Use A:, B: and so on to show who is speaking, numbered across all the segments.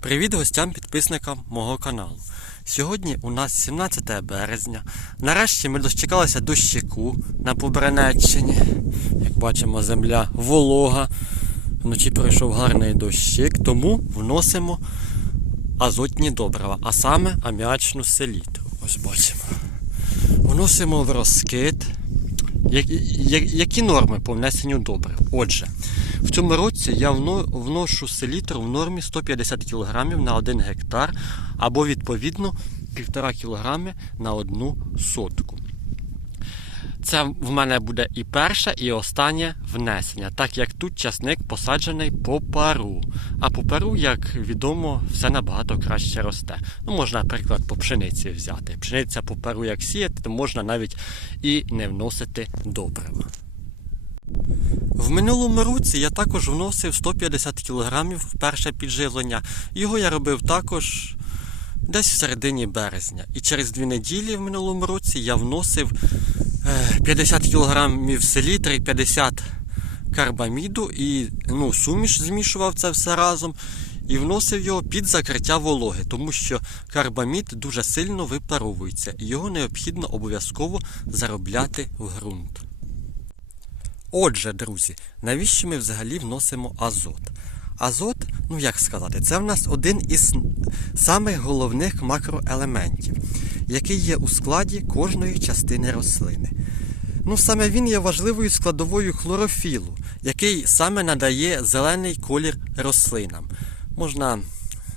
A: Привіт гостям підписникам мого каналу. Сьогодні у нас 17 березня. Нарешті ми дочекалися дощику на Побранеччині. Як бачимо, земля волога. Вночі пройшов гарний дощик, тому вносимо азотні добрива, а саме аміачну селітру. Ось бачимо. Вносимо в розкид. Які норми по внесенню добрив? Отже, в цьому році я вно- вношу селітр в нормі 150 кг на 1 гектар або відповідно 1,5 кг на одну сотку. Це в мене буде і перше, і останнє внесення, так як тут часник посаджений по пару. А по пару, як відомо, все набагато краще росте. Ну, можна, наприклад, по пшениці взяти. Пшениця по пару як сіяти, то можна навіть і не вносити добрива. В минулому році я також вносив 150 кг перше підживлення. Його я робив також десь в середині березня. І через дві неділі в минулому році я вносив 50 кг селітри, 50 карбаміду і ну, суміш змішував це все разом. І вносив його під закриття вологи, тому що карбамід дуже сильно випаровується, і його необхідно обов'язково заробляти в ґрунт. Отже, друзі, навіщо ми взагалі вносимо азот? Азот, ну як сказати, це в нас один із самих головних макроелементів, який є у складі кожної частини рослини. Ну, саме він є важливою складовою хлорофілу, який саме надає зелений колір рослинам. Можна,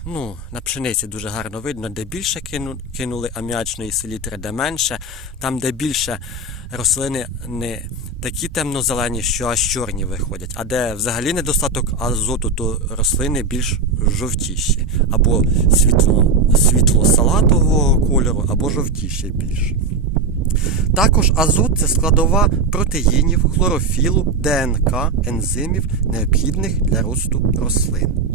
A: ну, на пшениці дуже гарно видно, де більше кину- кинули аміачної селітри, де менше. Там, де більше рослини не такі темно-зелені, що аж чорні виходять. А де взагалі недостаток азоту, то рослини більш жовтіші. Або світло, світло-салатового кольору, або жовтіші більш. Також азот це складова протеїнів, хлорофілу, ДНК, ензимів, необхідних для росту рослин.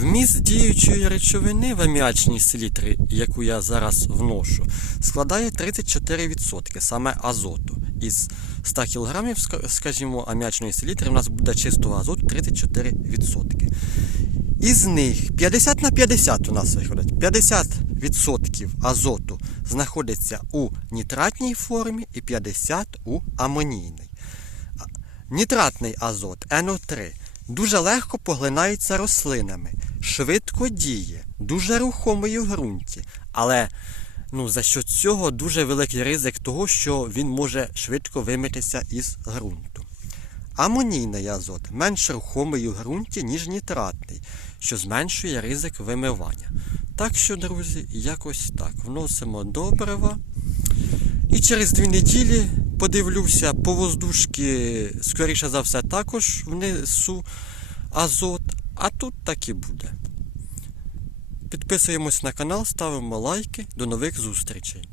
A: Вміст діючої речовини в аміачній селітрі, яку я зараз вношу, складає 34% саме азоту. Із 100 кг, скажімо, аміачної селітри у нас буде чистого азоту 34%. Із них 50 на 50 у нас виходить. 50% азоту знаходиться у нітратній формі і 50 у амонійній. Нітратний азот НО3 дуже легко поглинається рослинами, швидко діє, дуже рухомий у ґрунті, але ну, за що цього дуже великий ризик того, що він може швидко вимитися із ґрунту. Амонійний азот менш рухомий у ґрунті, ніж нітратний, що зменшує ризик вимивання. Так що, друзі, якось так. Вносимо добрива. І через дві неділі подивлюся, по воздушки, скоріше за все, також внесу азот, а тут так і буде. Підписуємось на канал, ставимо лайки. До нових зустрічей.